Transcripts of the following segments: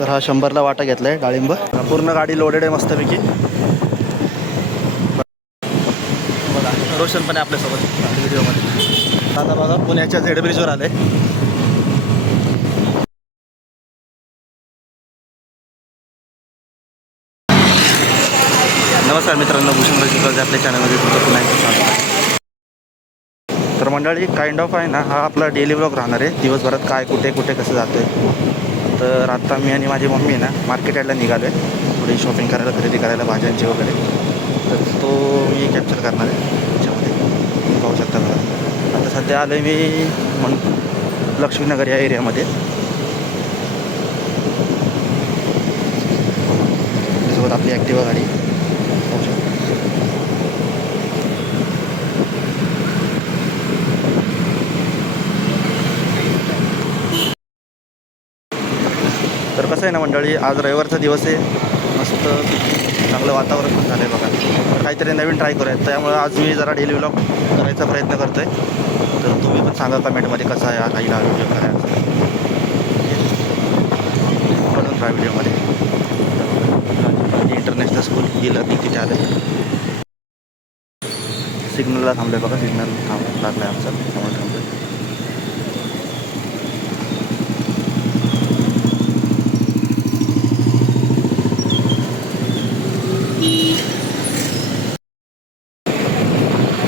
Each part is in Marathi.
तर हा शंभरला वाटा घेतला आहे डाळिंब. पूर्ण गाडी लोडेड आहे मस्तपैकी. बघा रोशन पण आहे आपल्यासोबत. व्हिडिओमध्ये आता बघा पुण्याच्या झेड ब्रिजवर आले नमस्कार मित्रांनो भूषण रजिस्टर आपल्या चॅनलमध्ये तुमचं पुन्हा एकदा स्वागत तर मंडळी काइंड ऑफ आहे ना हा आपला डेली ब्लॉग राहणार आहे. दिवसभरात काय कुठे कुठे कसं जातं आहे तर आत्ता मी आणि माझी मम्मी ना मार्केट यायला निघालो आहे थोडी शॉपिंग करायला खरेदी करायला भाज्यांची वगैरे. तर तो मी कॅप्चर करणार आहे त्याच्यामध्ये. पाहू शकता बघा. आता सध्या आलो आहे मी मन लक्ष्मीनगर या एरियामध्ये त्याच्यासोबत आपली ॲक्टिवा गाडी पाहू शकता तर कसं आहे ना मंडळी? आज रविवारचा दिवस आहे. मस्त चांगलं वातावरण पण झालं आहे बघा. काहीतरी नवीन ट्राय करूयात. त्यामुळे आज मी जरा डेली व्लॉग करायचा प्रयत्न करतो आहे तर तुम्ही पण सांगा कमेंटमध्ये कसा आहे आज आईला व्हिडिओ करायचा म्हणून राहा व्हिडिओमध्ये इंटरनॅशनल स्कूल गेलं मी तिथे आलं सिग्नलला थांबलं बघा. सिग्नल थांब लागलं आहे आमचं. त्यामुळे थांबलं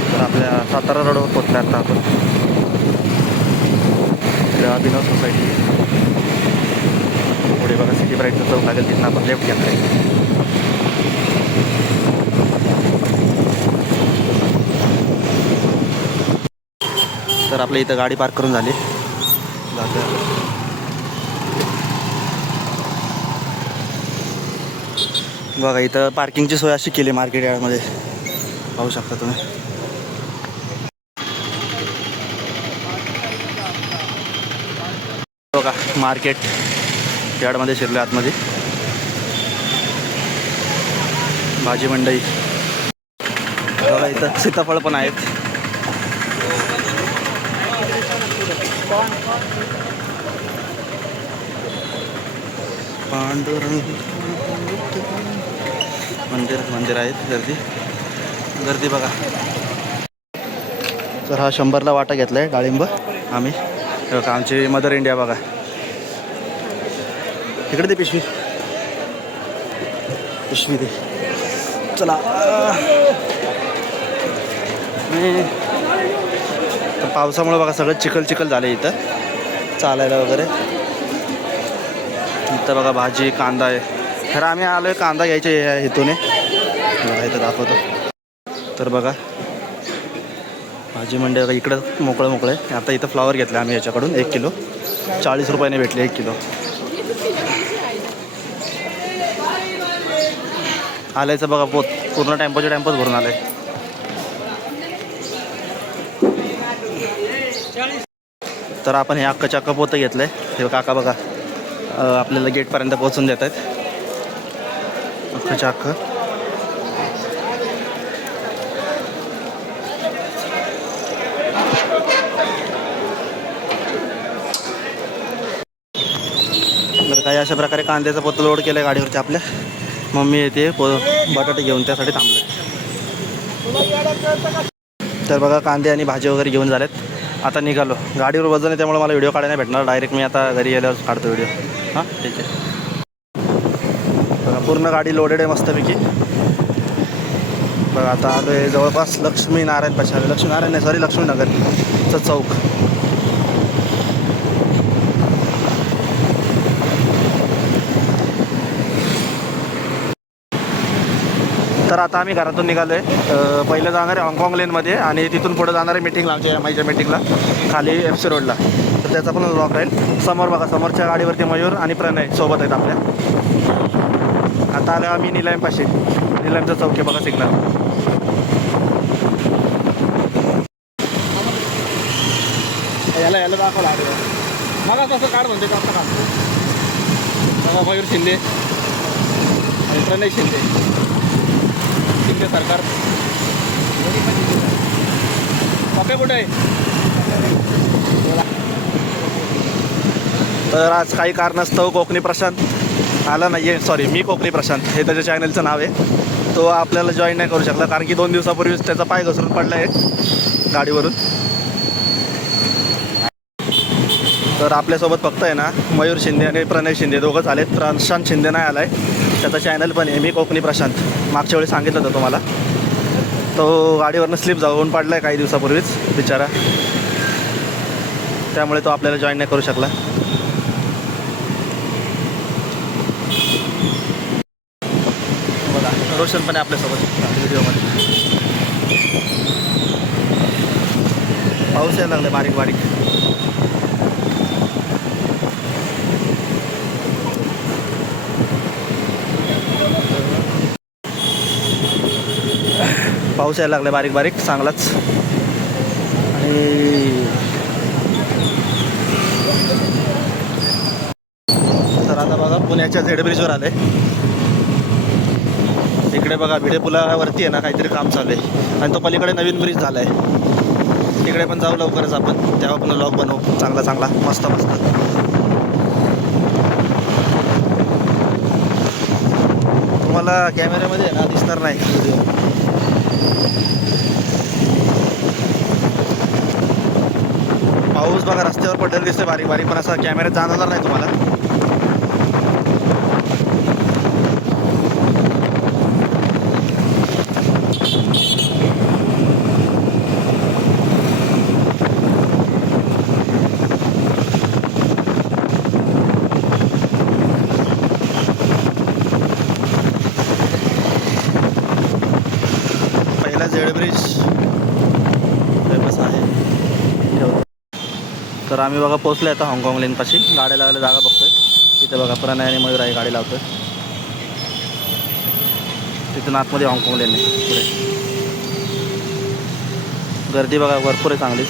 तर आपल्या सातारा रोडवर पोचल्या आता आपण आपल्या अभिनव सोसायटी पुढे बघा चौक लागेल तिथं आपण लेफ्ट घेणार आहे तर आपल्या इथं गाडी पार्क करून झाली. बघा इथं पार्किंगची सोय अशी केली मार्केट यार्डमध्ये. पाहू शकता तुम्ही. बघा मार्केट यार्डमध्ये शिरले आतमध्ये. भाजी मंडई. बघा इथं सीताफळ पण आहेत. पांडुरंग मंदिर मंदिर आहेत गर्दी. गर्दी बघा. तर हा शंभरला वाटा घेतला आहे डाळिंब आम्ही आमची मदर इंडिया बघा. इकडे दे पिशवी. पिशवी दे. चला. आणि तर पावसामुळे बघा सगळं चिखल चिखल झालं इथं. चालायला वगैरे. इथं बघा भाजी कांदा आहे. खरं आम्ही आलो आहे कांदा घ्यायचे या हेतूने. बघा इथं दाखवतो. तर बघा. भाजी मंडी बघा इकडं मोकळं मोकळं आहे. आता इथं फ्लावर घेतलं आम्ही याच्याकडून एक किलो. चाळीस रुपयाने भेटले एक किलो. आलायचं बघा पोत. पूर्ण टेम्पोच्या टेम्पोच भरून आले तर आपण हे अक्का चक्का पोतं घेतलं आहे हे काका बघा आपल्याला गेटपर्यंत पोहोचून देत आहेत अख्खं अख्खं तर काही अशा प्रकारे कांद्याचं पोतं लोड केलं आहे गाडीवरती आपल्या. मम्मी येते पो बटाटे घेऊन त्यासाठी थांबले तर बघा कांदे आणि भाजी वगैरे घेऊन झालेत. आता निघालो. गाडीवर वजन आहे त्यामुळे मला व्हिडिओ काढायला नाही भेटणार. डायरेक्ट मी आता घरी गेल्यावर काढतो व्हिडिओ हां? ठीक आहे. बघा पूर्ण गाडी लोडेड आहे मस्तपैकी. बघा आता आलो आहे जवळपास लक्ष्मी नारायण लक्ष्मीनारायण नाही सॉरी लक्ष्मीनगरचं चौक. आता आम्ही घरातून निघालो आहे पहिलं जाणार आहे हाँगकाँग लेनमध्ये आणि तिथून पुढे जाणार आहे मिटिंगला आमच्या एम आयच्या मिटिंगला खाली एफ सी रोडला. तर त्याचा पण ब्लॉक राहील. समोर बघा समोरच्या गाडीवरती मयूर आणि प्रणय सोबत आहेत आपल्या. आता आलो आम्ही निलयमपाशी. पाशी चौक आहे बघा सिग्नल याला याला दाखवला मला कसं काढ म्हणते बघा मयूर शिंदे आणि प्रणय शिंदे. तिथे सरकार. पप्पे कुठे आहे? तर आज काही कारणास्तव कोकणी प्रशांत आला नाही आहे सॉरी मी कोकणी प्रशांत. हे त्याच्या चॅनलचं नाव आहे. तो आपल्याला जॉईन नाही करू शकला कारण की दोन दिवसापूर्वीच त्याचा पाय घसरून पडला आहे गाडीवरून. तर आपल्यासोबत फक्त आहे ना मयूर शिंदे आणि प्रणय शिंदे. दोघंच आलेत प्रशांत शिंदे नाही आला आहे त्याचा चॅनल पण आहे. मी कोकणी प्रशांत. मागच्या वेळी सांगितलं होतं तुम्हाला. तो गाडीवरनं स्लिप जाऊन पडला आहे काही दिवसापूर्वीच बिचारा. त्यामुळे तो आपल्याला जॉईन नाही करू शकला. बघा रोशन पण आहे आपल्यासोबत. व्हिडिओमध्ये पाऊस यायला लागला बारीक बारीक पाऊस यायला लागला बारीक बारीक चांगलाच. आणि तर आता बघा पुण्याच्या झेड ब्रिजवर आले इकडे बघा भिडे पुलावरती आहे ना काहीतरी काम चालू आहे. आणि तो पलीकडे नवीन ब्रिज झाला आहे तिकडे पण जाऊ लवकरच आपण. तेव्हा पण लॉक बनवू. चांगला चांगला. मस्त मस्त. तुम्हाला कॅमेऱ्यामध्ये आहे ना दिसणार नाही. व्हिडिओ पाऊस बघा रस्त्यावर पडलेला दिसतोय बारीक बारीक पण असा कॅमेऱ्यात जाणवणार नाही तुम्हाला पहिला झेड ब्रिज फेमस आहे ठेवतो. तर आम्ही बघा पोचलो आता हाँगकाँग लेनपाशी गाड्या लावायला जागा बघतोय. तिथे बघा प्रणय आणि मयूर आहे गाडी लावतोय. तिथून आतमध्ये हाँगकाँग लेन आहे. पुढे. गर्दी बघा भरपूर आहे चांगली.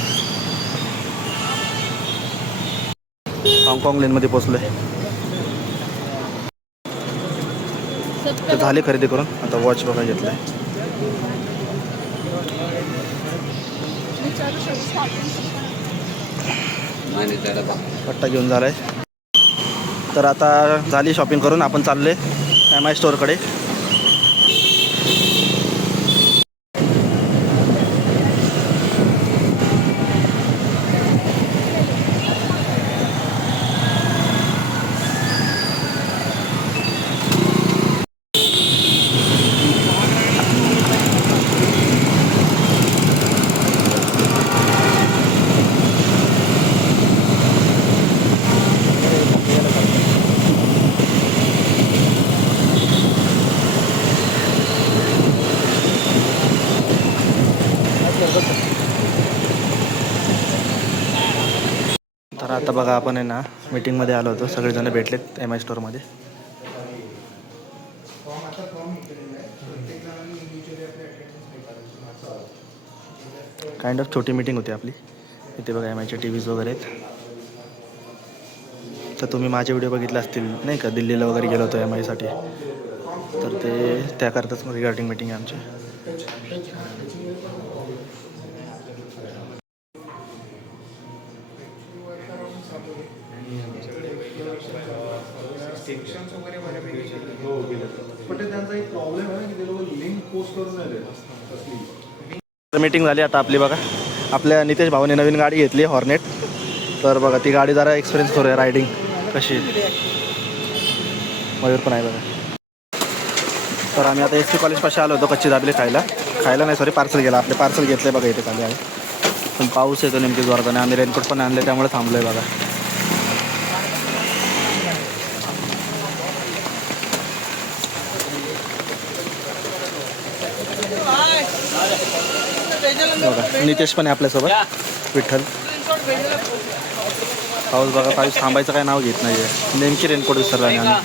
हाँगकाँग लेनमध्ये पोचलो आहे तर झाली खरेदी करून. आता वॉच बघा घेतलं आहे पट्टा घेऊन झाला आहे तर आता झाली शॉपिंग करून आपण चालले एम आय स्टोअरकडे आता बघा आपण आहे ना मीटिंगमध्ये आलो होतो. सगळेजण भेटलेत एम आय स्टोअरमध्ये काइंड ऑफ छोटी मीटिंग होती आपली. इथे बघा एम आयच्या टी व्हीज वगैरे आहेत. तर तुम्ही माझे व्हिडिओ बघितले असतील नाही का? दिल्लीला वगैरे गेलो होतो एम आयसाठी तर ते त्याकरताच रिगार्डिंग मीटिंग आहे आमची. पण ते त्यांचा एक प्रॉब्लेम आहे की ते लोक लिंक पोस्ट करून नाही देत तर मीटिंग झाली आता आपली बघा. आपल्या नितेश भाऊने नवीन गाडी घेतली हॉर्नेट तर बघा ती गाडी जरा एक्सपिरियन्स करूया रायडिंग कशी आहे. मयूर पण आहे बघा. तर आम्ही आता एस सी कॉलेजपाशी आलो होतो कच्ची दाबेली खायला. खायला नाही सॉरी पार्सल गेला. आपले पार्सल घेतले बघा इथे खाली आहे. पण पाऊस येतो नेमकी जोरात आम्ही रेनकोट पण आणले त्यामुळे थांबलो आहे बघा. बघा नितेश पण आहे आपल्यासोबत. विठ्ठल. पाऊस बघा पाऊस थांबायचं काय नाव घेत नाही आहे नेमकी रेनकोट विसरला